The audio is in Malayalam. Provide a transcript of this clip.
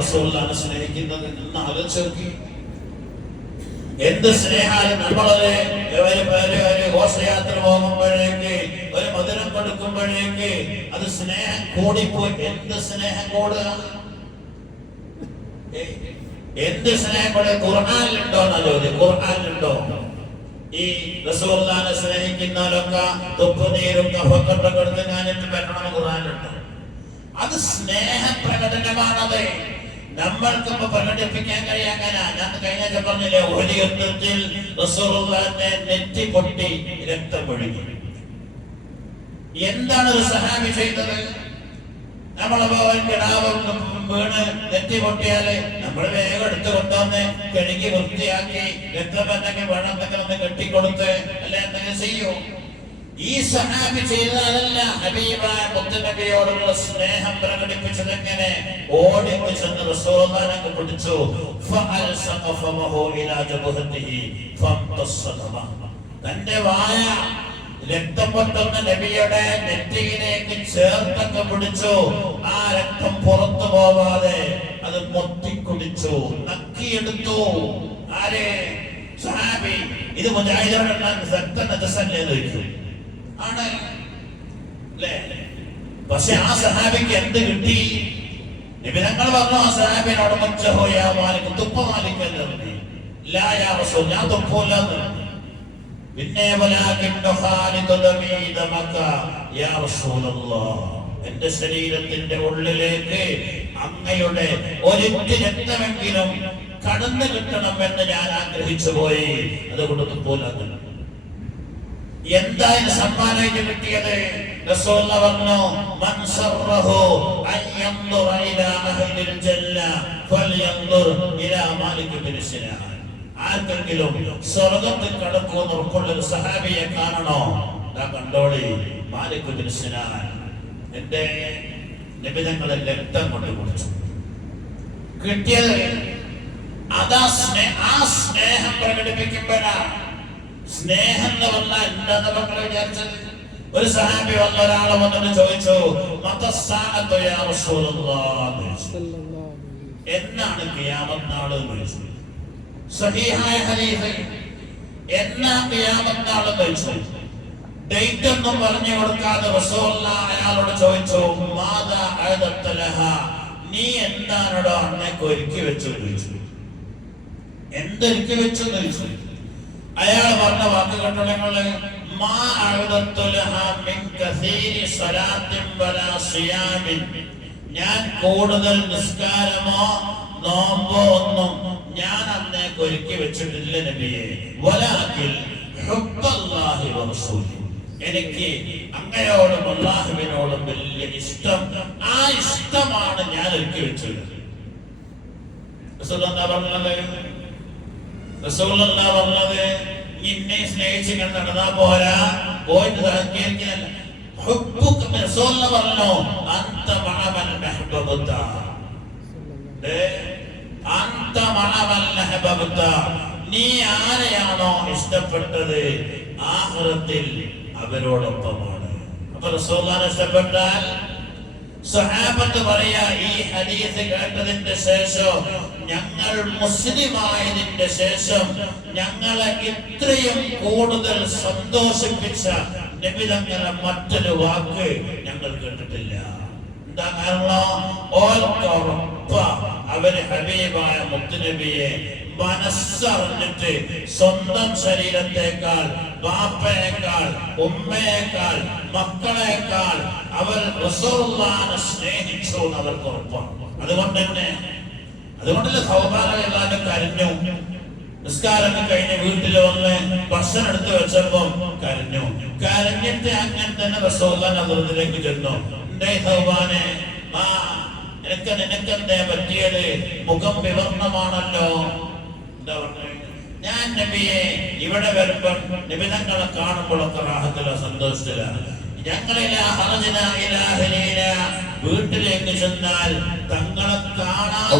റസൂലുള്ളാഹിനെ സ്നേഹിക്കുന്നത് എന്ന് ആലോചിച്ച് നോക്കി. എന്ത് സ്നേഹാലും നമ്മളത് ഒരു ഘോഷയാത്ര പോകുമ്പോഴേക്ക്, ഒരു മധുരം കൊടുക്കുമ്പോഴേക്ക് അത് സ്നേഹം കൂടിപ്പോയി. എന്ത് സ്നേഹം കൂടുക, എന്ത് സ്നേഹം കൂടെ ഖുർആനിലുണ്ടോ എന്നാ ചോദ്യം. ഖുർആനിലുണ്ടോ? ഈ റസൂലുള്ളാഹിനെ സ്നേഹിക്കുന്നവരൊക്കെ തുപ്പുനീരും കഫക്കെട്ടൊക്കെ എടുത്ത് ഞാനിട്ട് പറ്റണം ഖുർആനിലുണ്ടോ? അത് സ്നേഹ പ്രകടനമാണത്. നമ്മൾക്കിപ്പോ പ്രകടിപ്പിക്കാൻ കഴിയാങ്ങനെ. ഞാൻ കഴിഞ്ഞ പറഞ്ഞില്ലേ, ഒരു യുദ്ധത്തിൽ റസൂലുള്ളാഹിന്റെ നെറ്റി പൊട്ടി രക്തം ഒഴുകി. എന്താണ് ഒരു സഹാബി ചെയ്തത്? നമ്മളെ കിടാവ് വീണ് നെറ്റി പൊട്ടിയാല് നമ്മൾ വേഗം എടുത്തു കൊണ്ടുവന്ന് കഴുകി വൃത്തിയാക്കി രക്തമെന്തെങ്കിലും വെള്ളത്തൊക്കെ ഒന്ന് കെട്ടിക്കൊടുത്ത് അല്ലെ എന്തെങ്കിലും ചെയ്യൂ. ഈ സഹാബി ചെയ്തതല്ല. ഹബീബായ മുത്തുനബിയോടുള്ള സ്നേഹം പ്രകടിപ്പിച്ചത് എങ്ങനെ? ഓടി ചെന്ന് റസൂലുള്ളാഹിനെ പിടിച്ചു. തന്റെ വായ രക്തം പൊട്ടുന്ന നബിയുടെ നെറ്റിയിലേക്ക് ചേർത്തൊക്കെ പിടിച്ചു. ആ രക്തം പുറത്തു പോവാതെ അത് മൊത്തിക്കുടിച്ചു, നക്കിയെടുത്തു. ആരെ? സഹാബി. ഇത് മുജാഹിദുകളുടെ രക്തം നജസല്ലേ ചോദിച്ചു. ആണ് അല്ലേ? പക്ഷെ ആ സഹാബിക്ക് എന്ത് കിട്ടി? നിബിധങ്ങൾ പറഞ്ഞു ആ സഹാബിനോട് മുച്ചഹോയാ മാലിക്, തുപ്പ മാലിക്കല്ലേ, ഞാൻ തുപ്പൂല. പിന്നെ എന്റെ ശരീരത്തിന്റെ ഉള്ളിലേക്ക് അങ്ങയുടെ ഒരിറ്റ് രക്തമെങ്കിലും കടന്നു കിട്ടണമെന്ന് ഞാൻ ആഗ്രഹിച്ചു പോയി. അതുകൊണ്ട് തുപ്പൂല. എന്തായാലും സമ്മാനമായിട്ട് കിട്ടിയത്? റസൂലുള്ളാഹി പറഞ്ഞു, മൻ സറഹു അൻ യൻദുറ ഇലാ അഹ്ലിൽ ജന്ന ഫൽയൻദുർ ഇലാ മാലിക് ഇബ്നു സിനാൻ. ആർക്കെങ്കിലും സ്വർഗ്ഗത്തിൽ കടക്കുമെന്ന് ഉറപ്പുള്ള ഒരു സഹാബിയെ കാണണോ? കണ്ടോളി, മാലിക് ഇബ്നു സിനാൻ എന്റെ നിബിധങ്ങളെ രക്തം കൊണ്ട് കുടിച്ചു. കിട്ടിയത് അതാ. ആ സ്നേഹം പ്രകടിപ്പിക്കുമ്പോഴാ. സ്നേഹം എന്ന് പറഞ്ഞാൽ എന്താന്ന് മക്കളെ വിചാരിച്ചത്? ഒരു സഹാബി വന്ന ഒരാളെ വന്നിട്ട് ചോദിച്ചു, എന്നാണ് ഖിയാമത്ത് നാൾ എന്ന് ചോദിച്ചു. സഹീഹായ ഹദീസ്. എന്നാ ഖിയാമത്ത് നാൾ എന്ന് ചോദിച്ചു. ഡേറ്റ് ഒന്നും പറഞ്ഞു കൊടുക്കാതെ റസൂലുള്ളാഹി അയാളോട് ചോദിച്ചു, മാദാ അഅദത ലഹാ, നീ എന്താണോ അന്നേക്ക് ഒരുക്കി വെച്ചു ചോദിച്ചു. എന്തൊരുക്കി വെച്ചു ചോദിച്ചു. അയാൾ പറഞ്ഞ വാക്ക് കേട്ടോളെ, മാ അഅദതു ലഹാ മിൻ കസീരി സ്വലാത്തിൻ വലാ സിയാമിൻ, ഞാൻ കൂടുതൽ നിസ്കാരമോ നോമ്പോ ഒന്നും ഞാൻ അന്നേക്ക് ഒരുക്കി വെച്ചിട്ടില്ല നബിയെ. വലാകിൽ ഹുബ്ബല്ലാഹി വറസൂലി, എനിക്ക് അങ്ങയോടും അല്ലാഹുവിനോടും വലിയ ഇഷ്ടം. ആ ഇഷ്ടമാണ് ഞാൻ ഒരുക്കി വെച്ചത്. റസൂലുള്ളാഹി പറഞ്ഞത്, നിന്നെ സ്നേഹിച്ച് നടന്നാ പോരാ, പോയിട്ട് സഹകരിക്കാനല്ല. റസൂലുള്ളാഹി പറഞ്ഞു, അന്ത മഅമൽ മഹ്ബബത, അന്ത മഅമൽ മഹ്ബബത, നീ ആരെയാണോ ഇഷ്ടപ്പെട്ടത് ആഖിറത്തിൽ അവരോടൊപ്പമാണ്. അപ്പൊ റസൂലുള്ളാഹിനെ ഇഷ്ടപ്പെട്ടാൽ സഹാബത്ത് പറയാ, ഈ ഹദീസ് കേട്ടതിന്റെ ശേഷം, ഞങ്ങൾ മുസ്ലിമായതിന്റെ ശേഷം ഞങ്ങളെ ഇത്രയും കൂടുതൽ സന്തോഷിപ്പിച്ച നബിതങ്ങളെ മറ്റൊരു വാക്ക് ഞങ്ങൾ കേട്ടിട്ടില്ല. എന്താ കാരണം? അവര് ഹബീബായ മുത്തുനബിയെ മനസ്സറിഞ്ഞിട്ട് സ്വന്തം ശരീരത്തെക്കാൾ, ബാപ്പയേക്കാൾ, ഉമ്മയേക്കാൾ, മക്കളെക്കാൾ അവർ റസൂലുള്ളാഹിനെ സ്നേഹിച്ചു എന്ന് അവർക്ക് ഉറപ്പാണ്. അതുകൊണ്ടല്ലേ സൗഭാഗ്യം കരഞ്ഞു. നിസ്കാരമൊക്കെ കഴിഞ്ഞ് വീട്ടിൽ വന്ന് ഭക്ഷണം എടുത്ത് വെച്ചപ്പോ കരഞ്ഞിട്ട് അങ്ങനെ തന്നെ റസൂലുള്ളാഹിന്റെ ഹദ്റത്തിലേക്ക് ചെന്നു. എന്റെ സൗബാനെ, നിനക്കെന്തേ പറ്റിയത്? മുഖം വിവർണമാണല്ലോ. എന്താ പറഞ്ഞത്? ഞാൻ നബിയെ ഇവിടെ വരുമ്പോൾ നിബിധങ്ങളെ കാണുമ്പോഴൊക്കെ റാഹത്തില, സന്തോഷത്തിലാണ്. വീട്ടിലേക്ക് ചെന്നാൽ തങ്ങളെ കാണാൻ